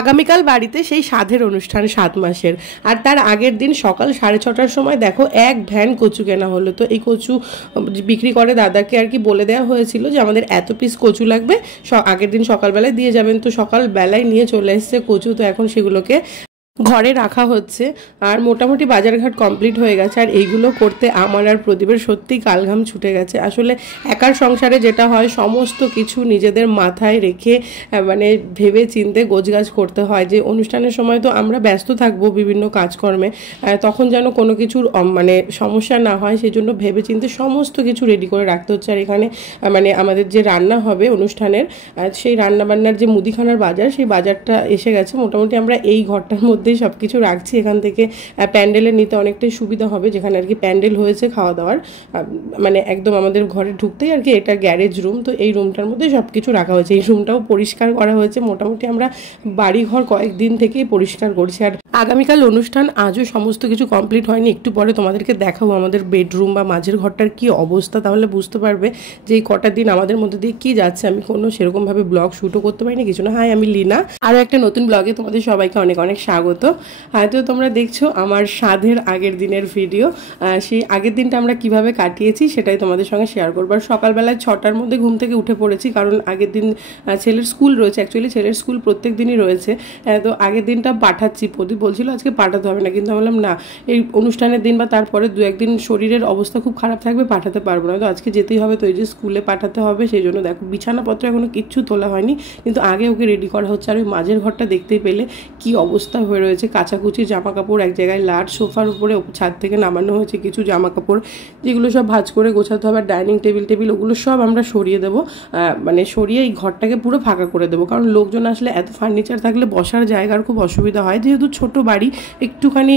আগামীকাল বাড়িতে সেই সাধের অনুষ্ঠান 7 মাসের। আর তার আগের দিন সকাল 6:30টার সময় দেখো এক ভ্যান কচু কেনা হলো। তো এই কচু বিক্রি করে দাদাকে আর কি বলে দেওয়া হয়েছিল যে আমাদের এত পিস কচু লাগবে, আগের দিন সকালবেলায় দিয়ে যাবেন। তো সকালবেলায় নিয়ে চলে এসছে কচু। তো এখন সেগুলোকে ঘরে রাখা হচ্ছে। আর মোটামুটি বাজারঘাট কমপ্লিট হয়ে গেছে। আর এইগুলো করতে আমার আর প্রদীপের সত্যিই কালঘাম ছুটে গেছে। আসলে একার সংসারে যেটা হয় সমস্ত কিছু নিজেদের মাথায় রেখে মানে ভেবে চিনতে গোছগাছ করতে হয়। যে অনুষ্ঠানের সময় তো আমরা ব্যস্ত থাকবো বিভিন্ন কাজকর্মে, তখন যেন কোনো কিছুর মানে সমস্যা না হয় সেই জন্য ভেবে চিনতে সমস্ত কিছু রেডি করে রাখতে হচ্ছে। আর এখানে মানে আমাদের যে রান্না হবে অনুষ্ঠানের সেই রান্নাবান্নার যে মুদিখানার বাজার, সেই বাজারটা এসে গেছে। মোটামুটি আমরা এই ঘরটার মধ্যে সব কিছু রাখছি। এখান থেকে প্যান্ডেলে নিতে অনেকটাই সুবিধা হবে, যেখানে আর কি প্যান্ডেল হয়েছে খাওয়া দাওয়ার, মানে একদম আমাদের ঘরে ঢুকতেই আর কি এটা গ্যারেজ রুম। তো এই রুমটার মধ্যে সব কিছু রাখা হয়েছে। এই রুমটাও পরিষ্কার করা হয়েছে। মোটামুটি আমরা বাড়িঘর কয়েকদিন থেকেই পরিষ্কার করছি। আর আগামীকাল অনুষ্ঠান, আজও সমস্ত কিছু কমপ্লিট হয়নি। একটু পরে তোমাদেরকে দেখাবো আমাদের বেডরুম বা মাঝের ঘরটার কি অবস্থা, তাহলে বুঝতে পারবে যে এই কটা দিন আমাদের মধ্যে দিয়ে কি যাচ্ছে। আমি কোনো সেরকমভাবে ব্লগ শ্যুটও করতে পারিনি, কিছু না। হাই, আমি লীনা, আরও একটা নতুন ব্লগে তোমাদের সবাইকে অনেক অনেক স্বাগত। হয়তো তোমরা দেখছো আমার সাধের আগের দিনের ভিডিও। সেই আগের দিনটা আমরা কিভাবে কাটিয়েছি সেটাই তোমাদের সঙ্গে শেয়ার করবো। আর সকালবেলায় 6টার মধ্যে ঘুম থেকে উঠে পড়েছি, কারণ আগের দিন ছেলের স্কুল রয়েছে। অ্যাকচুয়ালি ছেলের স্কুল প্রত্যেক দিনই রয়েছে। তো আগের দিনটা পাঠাচ্ছি, প্রদীপ বলছিল আজকে পাঠাতে হবে না, কিন্তু বললাম না, এই অনুষ্ঠানের দিন বা তারপরে 2-1 দিন শরীরের অবস্থা খুব খারাপ থাকবে, পাঠাতে পারবো না। তো আজকে যেতেই হবে। তো এই যে স্কুলে পাঠাতে হবে, সেই জন্য দেখো বিছানাপত্র এখনো কিচ্ছু তোলা হয়নি, কিন্তু আগে ওকে রেডি করা হচ্ছে। আর ওই মাঝের ঘরটা দেখতেই পেলে কি অবস্থা হয়ে রয়েছে। কাচাকুচি জামা কাপড় এক জায়গায়, লাট সোফার উপরে ছাদ থেকে নামানো হয়েছে কিছু জামা কাপড়, যেগুলো সব ভাঁজ করে গোছাতে হবে। আর ডাইনিং টেবিল ওগুলো সব আমরা সরিয়ে দেবো, মানে সরিয়ে এই ঘরটাকে পুরো ফাঁকা করে দেবো। কারণ লোকজন আসলে এত ফার্নিচার থাকলে বসার জায়গার খুব অসুবিধা হয়। যেহেতু ছোট বাড়ি, একটুখানি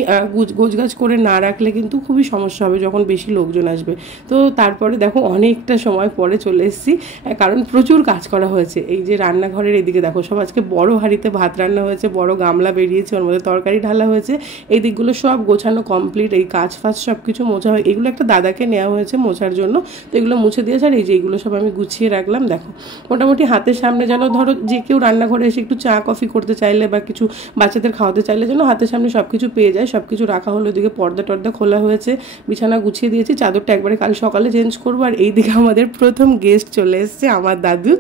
গোছগাছ করে না রাখলে কিন্তু খুবই সমস্যা হবে যখন বেশি লোকজন আসবে। তো তারপরে দেখো অনেকটা সময় পরে চলে এসেছি, কারণ প্রচুর কাজ করা হয়েছে। এই যে রান্নাঘরের এদিকে দেখো সব আজকে বড় হাঁড়িতে ভাত রান্না হয়েছে, বড় গামলা বেরিয়েছে, ওর মধ্যে তরকারি ঢালা হয়েছে। এই দিকগুলো সব গোছানো কমপ্লিট। এই কাজ ফাজ সব কিছু মোছা হয়। এগুলো একটা দাদাকে নেওয়া হয়েছে মোছার জন্য, তো এগুলো মুছে দিয়েছে। আর এই যে এইগুলো সব আমি গুছিয়ে রাখলাম। দেখো মোটামুটি হাতের সামনে যেন, ধরো যে কেউ রান্নাঘরে এসে একটু চা কফি করতে চাইলে বা কিছু বাচ্চাদের খাওয়াতে চাইলে যেন হাতের সামনে সব কিছু পেয়ে যায়। সব কিছু রাখা হলো। এদিকে পর্দা টর্দা খোলা হয়েছে, বিছানা গুছিয়ে দিয়েছি, চাদরটা একবারে কাল সকালে চেঞ্জ করবো। আর এইদিকে আমাদের প্রথম গেস্ট চলে এসছে, আমার দাদু।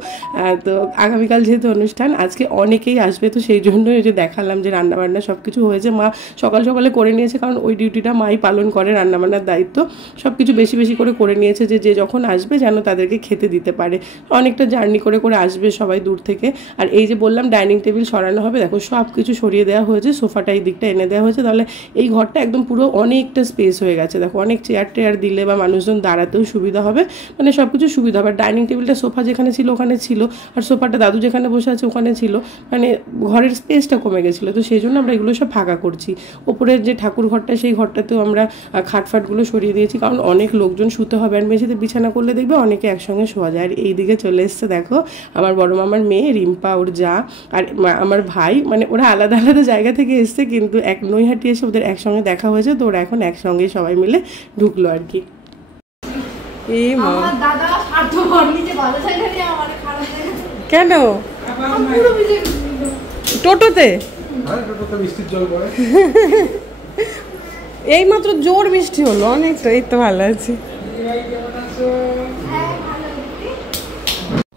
তো আগামীকাল যেহেতু অনুষ্ঠান, আজকে অনেকেই আসবে, তো সেই জন্য এই যে দেখালাম যে রান্নাবান্না সব কিছু হয়েছে। মা সকাল সকালে করে নিয়েছে, কারণ ওই ডিউটিটা মাই পালন করে, রান্নাবান্নার দায়িত্ব। সব কিছু বেশি বেশি করে নিয়েছে, যে যখন আসবে যেন তাদেরকে খেতে দিতে পারে। অনেকটা জার্নি করে আসবে সবাই দূর থেকে। আর এই যে বললাম ডাইনিং টেবিল সরানো হবে, দেখো সব কিছু সরিয়ে দেওয়া হয়েছে, সোফাটা এই দিকটা এনে দেওয়া হয়েছে। তাহলে এই ঘরটা একদম পুরো অনেকটা স্পেস হয়ে গেছে। দেখো অনেক চেয়ার টেয়ার দিলে বা মানুষজন দাঁড়াতেও সুবিধা হবে, মানে সব কিছু সুবিধা হবে। ডাইনিং টেবিলটা সোফা যেখানে ছিল ওখানে ছিল, আর সোফাটা দাদু যেখানে বসে আছে ওখানে ছিল, মানে ঘরের স্পেসটা কমে গেছিলো। তো সেই জন্য আমরা এগুলো সব ফাঁকা করছি। ওপরের যে ঠাকুর ঘরটা, সেই ঘরটাতেও আমরা খাটফাটগুলো সরিয়ে দিয়েছি, কারণ অনেক লোকজন শুতে হবে। আর মেঝেতে বিছানা করলে দেখবে অনেকে একসঙ্গে শোয়া যায়। আর এইদিকে চলে এসছে দেখো আমার বড় মামার মেয়ে রিম্পা, ওর যা, আর আমার ভাই। মানে ওরা আলাদা আলাদা জায়গা থেকে এসছে, কিন্তু এক নৈহাটি এসে ওদের একসঙ্গে দেখা হয়েছে। তো ওরা এখন একসঙ্গে সবাই মিলে ঢুকলো আর কি। এই কেন টোটোতে এই মাত্র জোর বৃষ্টি হলো অনেকটা। এই তো ভালো আছি।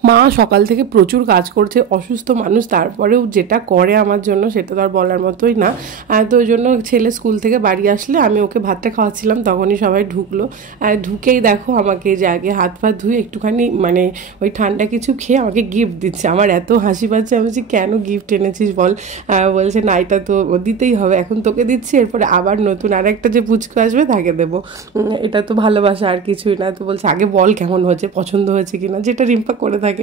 মা সকাল থেকে প্রচুর কাজ করছে, অসুস্থ মানুষ, তারপরেও যেটা করে আমার জন্য সেটা তো আর বলার মতোই না। তো ওই জন্য ছেলে স্কুল থেকে বাড়ি আসলে আমি ওকে ভাতটা খাওয়াচ্ছিলাম, তখনই সবাই ঢুকলো। আর ঢুকেই দেখো আমাকে যে আগে হাত পা ধুয়ে একটুখানি মানে ওই ঠান্ডা কিছু খেয়ে আমাকে গিফট দিচ্ছে। আমার এত হাসি পাচ্ছে। আমি বলছি কেন গিফট এনেছিস বল? বলছে না এটা তো দিতেই হবে, এখন তোকে দিচ্ছি, এরপরে আবার নতুন আর একটা যে পুচকু আসবে তাকে দেবো, এটা তো ভালোবাসা আর কিছুই না। তো বলছে আগে বল কেমন হয়েছে, পছন্দ হয়েছে কিনা, যেটা রিম্পা করে থাকে।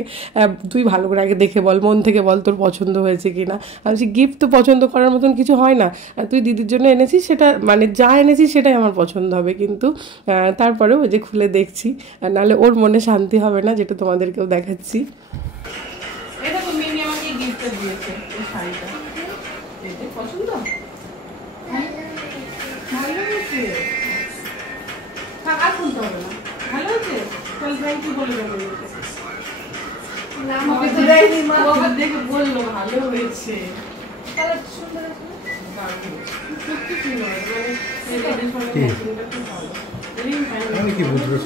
তুই ভালো করে আগে দেখে বল, মন থেকে বল তোর পছন্দ হয়েছে কিনা। আমি বলছি গিফট তো পছন্দ করার মতন কিছু হয় না, তুই দিদির জন্য এনেছিস, সেটা মানে যা এনেছিস সেটাই আমার পছন্দ হবে। কিন্তু তারপরেও ওই যে খুলে দেখছি, নাহলে ওর মনে শান্তি হবে না, যেটা তোমাদেরকেও দেখাচ্ছি। এটা তো মিনি আমাকে গিফট দিয়েছে, এই শাড়িটা পছন্দ ভালো হয়েছে, আর খুলতে হবে না, ভালো হয়েছে। চল থ্যাংক ইউ বলে দেবো, দেখে বললো ভালো হয়েছে। আমি কি বুঝবো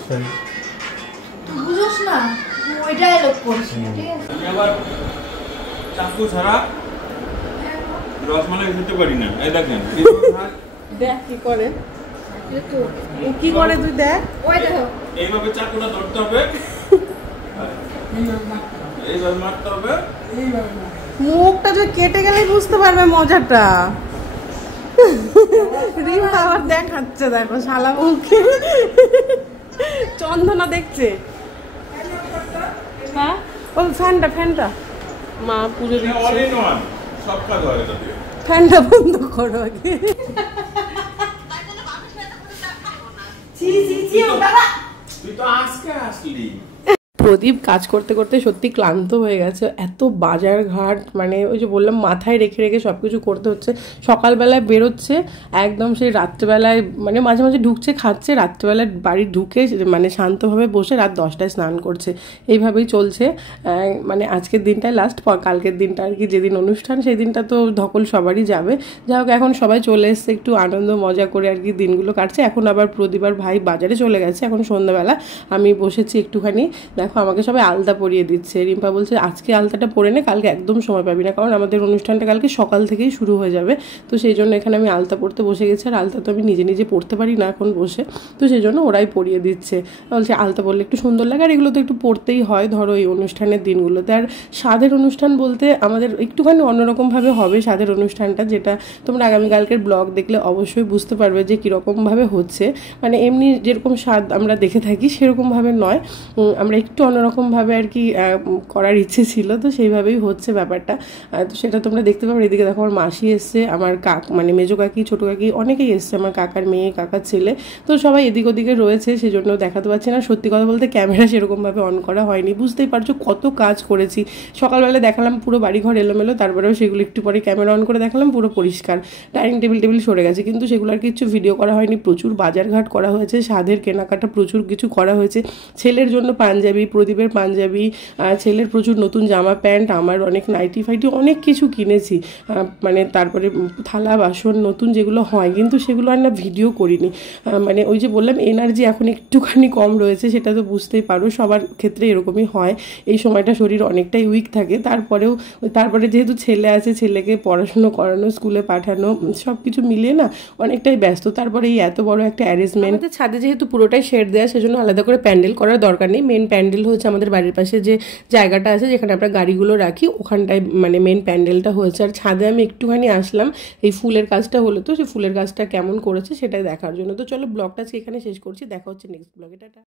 বুঝোস না ওইটাই লোক করছে ঠিক আছে আমি আবার চাকু ছাড়া রসমালাই খেতে পারি না এই দেখেন দেখ কি করে কি করে তুই দেখ ওই দেখো এইভাবে চাকুটা ধরতে হবে এইভাবে মারতে হবে মুখটা যে কেটে গেলেই বুঝতে পারবে মজাটা রিমা আবার দেখাচ্ছে দেখো শালা মুখে চন্দনা দেখছে হ্যাঁ ও ফ্যানটা মা পুজো দিচ্ছে অল ইন ওয়ান সব কাজ হয় এটা দিয়ে ফ্যানটা বন্ধ করো আগে তুই তো আজকে আসলি প্রদীপ কাজ করতে করতে সত্যি ক্লান্ত হয়ে গেছে এত বাজার ঘাট মানে ওই যে বললাম মাথায় রেখে রেখে সব কিছু করতে হচ্ছে সকালবেলায় বেরোচ্ছে একদম সেই রাত্রেবেলায় মানে মাঝে মাঝে ঢুকছে খাচ্ছে রাত্রেবেলায় বাড়ি ঢুকে মানে শান্তভাবে বসে রাত 10টায় স্নান করছে এইভাবেই চলছে মানে আজকের দিনটাই লাস্ট কালকের দিনটা আর কি যেদিন অনুষ্ঠান সেই দিনটা তো ধকল সবারই যাবে যাই হোক এখন সবাই চলে এসছে একটু আনন্দ মজা করে আর কি দিনগুলো কাটছে এখন আবার প্রদীপ আর ভাই বাজারে চলে গেছে এখন সন্ধ্যাবেলা আমি বসেছি একটুখানি দেখো আমাকে সবাই আলতা পরিয়ে দিচ্ছে রিম্পা বলছে আজকে আলতাটা পরে নে কালকে একদম সময় পাবি না কারণ আমাদের অনুষ্ঠানটা কালকে সকাল থেকেই শুরু হয়ে যাবে তো সেই জন্য এখানে আমি আলতা পরতে বসে গেছি আর আলতা তো আমি নিজে নিজে পরতে পারি না এখন বসে তো সেই জন্য ওরাই পরিয়ে দিচ্ছে বলছে আলতা পরলে একটু সুন্দর লাগে আর এগুলো তো একটু পরতেই হয় ধরো এই অনুষ্ঠানের দিনগুলোতে আর স্বাদের অনুষ্ঠান বলতে আমাদের একটুখানি অন্যরকমভাবে হবে স্বাদের অনুষ্ঠানটা যেটা তোমরা আগামীকালকের ব্লগ দেখলে অবশ্যই বুঝতে পারবে যে কীরকমভাবে হচ্ছে মানে এমনি যেরকম স্বাদ আমরা দেখে থাকি সেরকমভাবে নয় আমরা একটু অন্যরকমভাবে আর কি করার ইচ্ছে ছিল তো সেইভাবেই হচ্ছে ব্যাপারটা তো সেটা তোমরা দেখতে পাবে এদিকে দেখো আমার মাসি এসছে আমার মানে মেজো কাকি ছোটো কাকি অনেকেই এসছে আমার কাকার মেয়ে কাকার ছেলে তো সবাই এদিক ওদিকে রয়েছে সেজন্য দেখাতে পারছি না সত্যি কথা বলতে ক্যামেরা সেরকমভাবে অন করা হয়নি বুঝতেই পারছো কত কাজ করেছি সকালবেলা দেখালাম পুরো বাড়িঘর এলোমেলো তারপরেও সেগুলো একটু পরে ক্যামেরা অন করে দেখালাম পুরো পরিষ্কার ডাইনিং টেবিল সরে গেছে কিন্তু সেগুলো আর কিছু ভিডিও করা হয়নি প্রচুর বাজারঘাট করা হয়েছে স্বাদের কেনাকাটা প্রচুর কিছু করা হয়েছে ছেলের জন্য পাঞ্জাবি প্রদীপের পাঞ্জাবি ছেলের প্রচুর নতুন জামা প্যান্ট আমার অনেক নাইটি ফাইটি অনেক কিছু কিনেছি মানে তারপরে থালা বাসন নতুন যেগুলো হয় কিন্তু সেগুলো আর না ভিডিও করিনি মানে ওই যে বললাম এনার্জি এখন একটুখানি কম রয়েছে সেটা তো বুঝতেই পারো সবার ক্ষেত্রে এরকমই হয় এই সময়টা শরীর অনেকটাই উইক থাকে তারপরে যেহেতু ছেলে আছে ছেলেকে পড়াশুনো করানো স্কুলে পাঠানো সব কিছু মিলিয়ে না অনেকটাই ব্যস্ত তারপরে এই এত বড় একটা অ্যারেঞ্জমেন্ট ছাদে যেহেতু পুরোটাই শেড দেওয়া সেজন্য আলাদা করে প্যান্ডেল করার দরকার নেই মেন প্যান্ডেল হচ্ছে আমাদের বাড়ির পাশে যে জায়গাটা আছে যেখানে আমরা গাড়িগুলো রাখি ওখানটায় মানে মেন প্যান্ডেলটা হয়েছে আর ছাদে আমি একটুখানি আসলাম এই ফুলের কাজটা হলো তো সেই ফুলের কাজটা কেমন করেছে সেটাই দেখার জন্য তো চলো ব্লগটা আজকে এখানে শেষ করছি দেখা হচ্ছে নেক্সট ব্লগে টাটা।